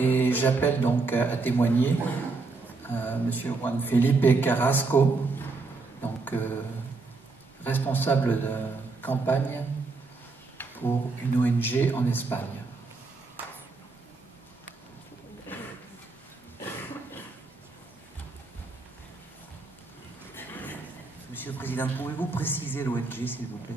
Et j'appelle donc à témoigner Monsieur Juan Felipe Carrasco, donc responsable de campagne pour une ONG en Espagne. Monsieur le Président, pouvez-vous préciser l'ONG, s'il vous plaît?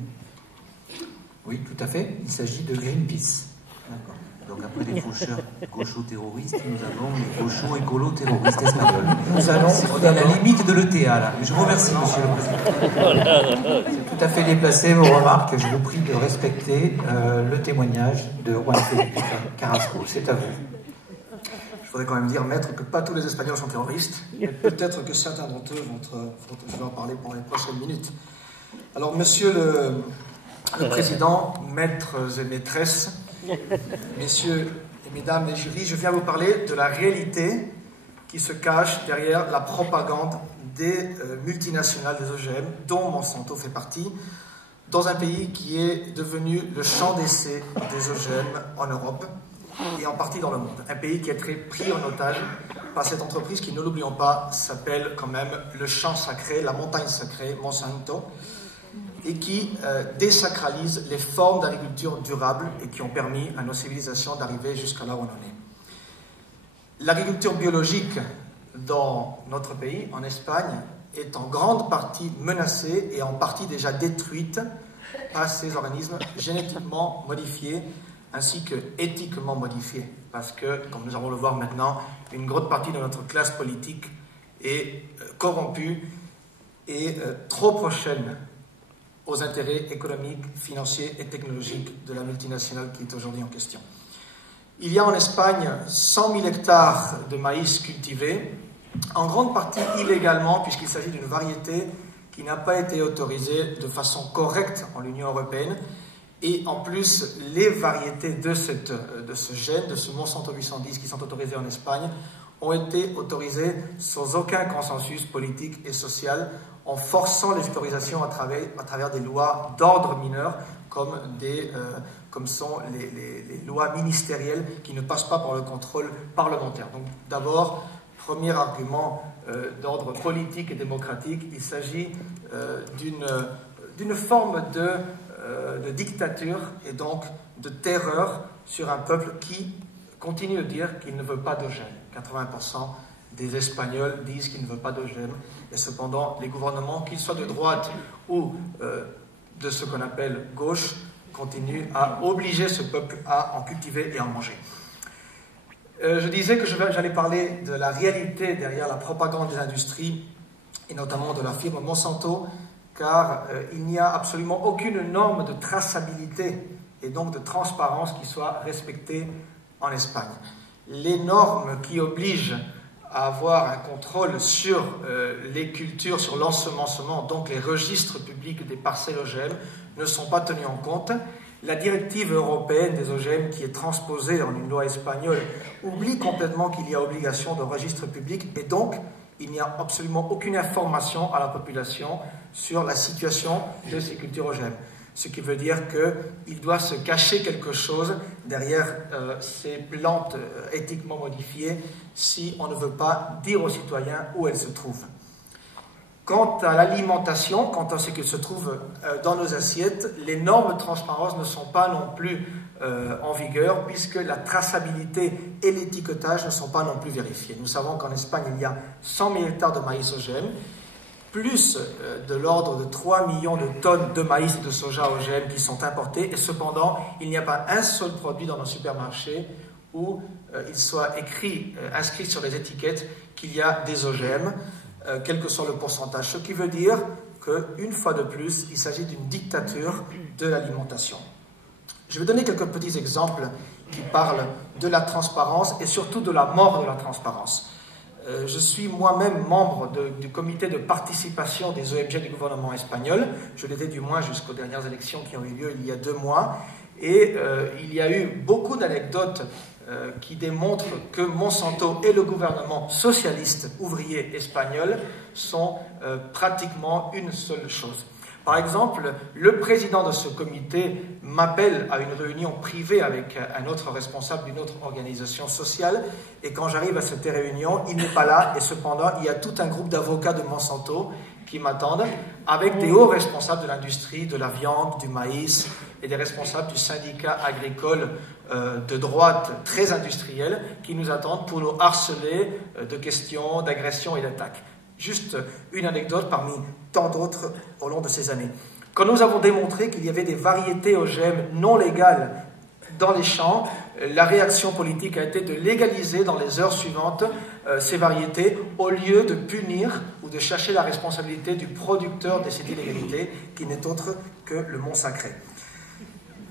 Oui, tout à fait. Il s'agit de Greenpeace. D'accord. Donc après les faucheurs gaucho-terroristes, nous avons les gauchos écolo-terroristes espagnols. Nous allons... On est à la limite de l'ETA, là. Je vous remercie, Monsieur le Président. C'est tout à fait déplacé vos remarques. Je vous prie de respecter le témoignage de Juan Felipe Carrasco. C'est à vous. Je voudrais quand même dire, maître, que pas tous les Espagnols sont terroristes, mais peut-être que certains d'entre eux je vais en parler pendant les prochaines minutes. Alors, Monsieur le Président, maîtres et maîtresses, messieurs et mesdames les jurys, je viens vous parler de la réalité qui se cache derrière la propagande des multinationales des OGM, dont Monsanto fait partie, dans un pays qui est devenu le champ d'essai des OGM en Europe et en partie dans le monde. Un pays qui est très pris en otage par cette entreprise qui, ne l'oublions pas, s'appelle quand même le champ sacré, la montagne sacrée, Monsanto, et qui désacralise les formes d'agriculture durable et qui ont permis à nos civilisations d'arriver jusqu'à là où on en est. L'agriculture biologique dans notre pays, en Espagne, est en grande partie menacée et en partie déjà détruite par ces organismes génétiquement modifiés ainsi que éthiquement modifiés. Parce que, comme nous allons le voir maintenant, une grande partie de notre classe politique est corrompue et trop prochaine aux intérêts économiques, financiers et technologiques de la multinationale qui est aujourd'hui en question. Il y a en Espagne 100 000 hectares de maïs cultivés, en grande partie illégalement, puisqu'il s'agit d'une variété qui n'a pas été autorisée de façon correcte en l'Union européenne. Et en plus, les variétés de ce gène, de ce Monsanto 810 qui sont autorisées en Espagne, ont été autorisées sans aucun consensus politique et social, en forçant les autorisations à travers des lois d'ordre mineur, comme sont les lois ministérielles qui ne passent pas par le contrôle parlementaire. Donc d'abord, premier argument d'ordre politique et démocratique, il s'agit d'une forme de dictature et donc de terreur sur un peuple qui continue de dire qu'il ne veut pas d'OGM. 80% des Espagnols disent qu'ils ne veulent pas d'OGM, et cependant les gouvernements, qu'ils soient de droite ou de ce qu'on appelle gauche, continuent à obliger ce peuple à en cultiver et en manger. Je disais que j'allais parler de la réalité derrière la propagande des industries, et notamment de la firme Monsanto, car il n'y a absolument aucune norme de traçabilité et donc de transparence qui soit respectée en Espagne. Les normes qui obligent à avoir un contrôle sur les cultures, sur l'ensemencement, donc les registres publics des parcelles OGM, ne sont pas tenus en compte. La directive européenne des OGM, qui est transposée en une loi espagnole, oublie complètement qu'il y a obligation de registre public, et donc il n'y a absolument aucune information à la population sur la situation de ces cultures OGM. Ce qui veut dire qu'il doit se cacher quelque chose derrière ces plantes éthiquement modifiées si on ne veut pas dire aux citoyens où elles se trouvent. Quant à l'alimentation, quant à ce qui se trouve dans nos assiettes, les normes de transparence ne sont pas non plus en vigueur, puisque la traçabilité et l'étiquetage ne sont pas non plus vérifiés. Nous savons qu'en Espagne, il y a 100 000 hectares de maïs OGM, plus de l'ordre de 3 millions de tonnes de maïs et de soja OGM qui sont importés, et cependant, il n'y a pas un seul produit dans nos supermarchés où il soit inscrit sur les étiquettes qu'il y a des OGM, quel que soit le pourcentage. Ce qui veut dire qu'une fois de plus, il s'agit d'une dictature de l'alimentation. Je vais donner quelques petits exemples qui parlent de la transparence et surtout de la mort de la transparence. Je suis moi-même membre du comité de participation des ONG du gouvernement espagnol. Je l'étais du moins jusqu'aux dernières élections qui ont eu lieu il y a 2 mois. Et il y a eu beaucoup d'anecdotes qui démontrent que Monsanto et le gouvernement socialiste ouvrier espagnol sont pratiquement une seule chose. Par exemple, le président de ce comité m'appelle à une réunion privée avec un autre responsable d'une autre organisation sociale, et quand j'arrive à cette réunion, il n'est pas là, et cependant, il y a tout un groupe d'avocats de Monsanto qui m'attendent, avec des hauts responsables de l'industrie, de la viande, du maïs, et des responsables du syndicat agricole de droite très industriel, qui nous attendent pour nous harceler de questions, d'agressions et d'attaques. Juste une anecdote parmi tant d'autres au long de ces années. Quand nous avons démontré qu'il y avait des variétés OGM non légales dans les champs, la réaction politique a été de légaliser dans les heures suivantes ces variétés au lieu de punir ou de chercher la responsabilité du producteur de cette illégalité qui n'est autre que le Mont Sacré.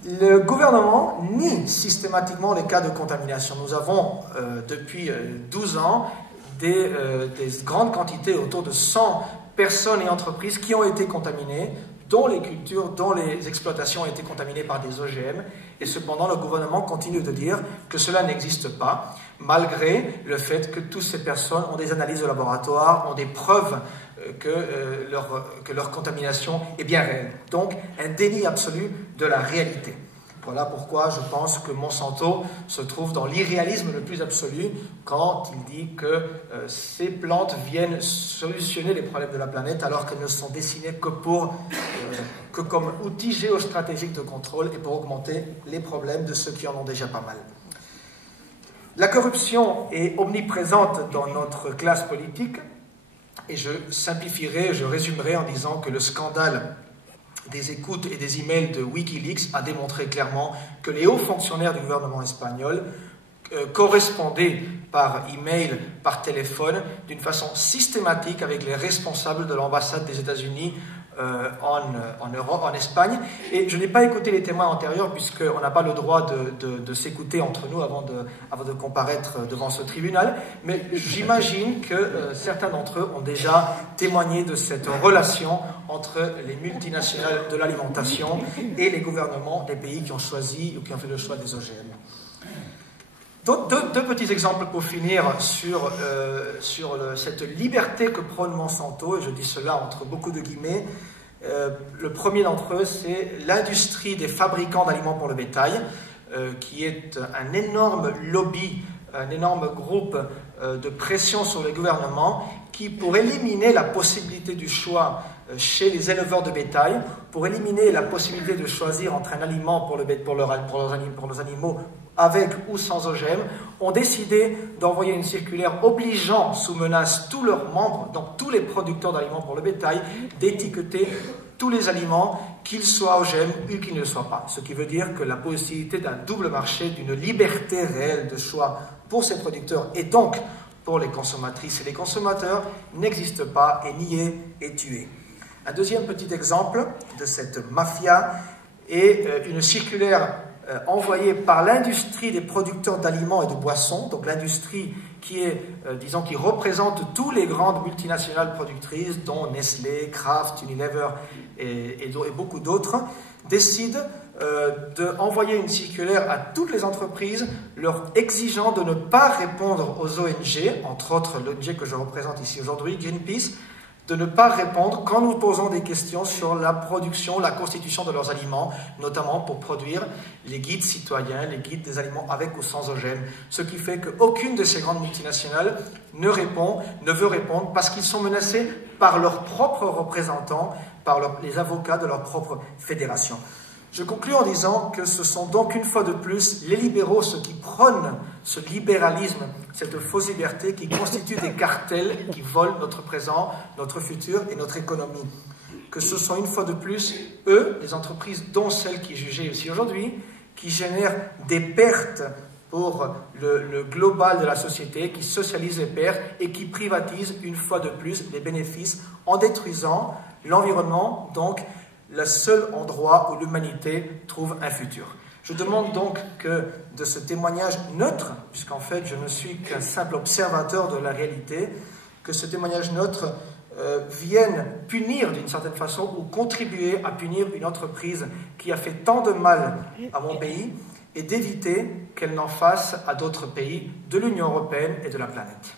Le gouvernement nie systématiquement les cas de contamination. Nous avons depuis 12 ans des grandes quantités, autour de 100 personnes et entreprises qui ont été contaminées, dont les cultures, dont les exploitations ont été contaminées par des OGM, et cependant le gouvernement continue de dire que cela n'existe pas, malgré le fait que toutes ces personnes ont des analyses de laboratoire, ont des preuves que leur contamination est bien réelle. Donc un déni absolu de la réalité. Voilà pourquoi je pense que Monsanto se trouve dans l'irréalisme le plus absolu quand il dit que ces plantes viennent solutionner les problèmes de la planète alors qu'elles ne sont dessinées que comme outil géostratégique de contrôle et pour augmenter les problèmes de ceux qui en ont déjà pas mal. La corruption est omniprésente dans notre classe politique et je simplifierai, je résumerai en disant que le scandale des écoutes et des emails de Wikileaks a démontré clairement que les hauts fonctionnaires du gouvernement espagnol correspondaient par email, par téléphone, d'une façon systématique avec les responsables de l'ambassade des États-Unis en Europe, en Espagne. Et je n'ai pas écouté les témoins antérieurs puisqu'on n'a pas le droit de s'écouter entre nous avant de comparaître devant ce tribunal. Mais j'imagine que certains d'entre eux ont déjà témoigné de cette relation entre les multinationales de l'alimentation et les gouvernements des pays qui ont choisi ou qui ont fait le choix des OGM. Deux petits exemples pour finir sur cette liberté que prône Monsanto, et je dis cela entre beaucoup de guillemets. Le premier d'entre eux, c'est l'industrie des fabricants d'aliments pour le bétail, qui est un énorme lobby, un énorme groupe de pression sur le gouvernement qui, pour éliminer la possibilité du choix chez les éleveurs de bétail, pour éliminer la possibilité de choisir entre un aliment pour leurs animaux avec ou sans OGM, ont décidé d'envoyer une circulaire obligeant sous menace tous leurs membres, donc tous les producteurs d'aliments pour le bétail, d'étiqueter tous les aliments, qu'ils soient OGM ou qu'ils ne le soient pas. Ce qui veut dire que la possibilité d'un double marché, d'une liberté réelle de choix pour ces producteurs et donc pour les consommatrices et les consommateurs n'existe pas, est nié et tué. Un deuxième petit exemple de cette mafia est une circulaire envoyée par l'industrie des producteurs d'aliments et de boissons, donc l'industrie qui est, qui représente tous les grandes multinationales productrices, dont Nestlé, Kraft, Unilever et beaucoup d'autres, décide d'envoyer une circulaire à toutes les entreprises leur exigeant de ne pas répondre aux ONG, entre autres l'ONG que je représente ici aujourd'hui, Greenpeace, de ne pas répondre quand nous posons des questions sur la production, la constitution de leurs aliments, notamment pour produire les guides citoyens, les guides des aliments avec ou sans OGM. Ce qui fait qu'aucune de ces grandes multinationales ne veut répondre parce qu'ils sont menacés par leurs propres représentants, par les avocats de leur propre fédération. Je conclus en disant que ce sont donc une fois de plus les libéraux, ceux qui prônent ce libéralisme, cette fausse liberté qui constituent des cartels qui volent notre présent, notre futur et notre économie. Que ce sont une fois de plus eux, les entreprises dont celles qui jugeaient aussi aujourd'hui, qui génèrent des pertes pour le global de la société, qui socialisent les pertes et qui privatisent une fois de plus les bénéfices en détruisant l'environnement, donc le seul endroit où l'humanité trouve un futur. Je demande donc que de ce témoignage neutre, puisqu'en fait je ne suis qu'un simple observateur de la réalité, que ce témoignage neutre vienne punir d'une certaine façon ou contribuer à punir une entreprise qui a fait tant de mal à mon pays et d'éviter qu'elle n'en fasse à d'autres pays de l'Union européenne et de la planète.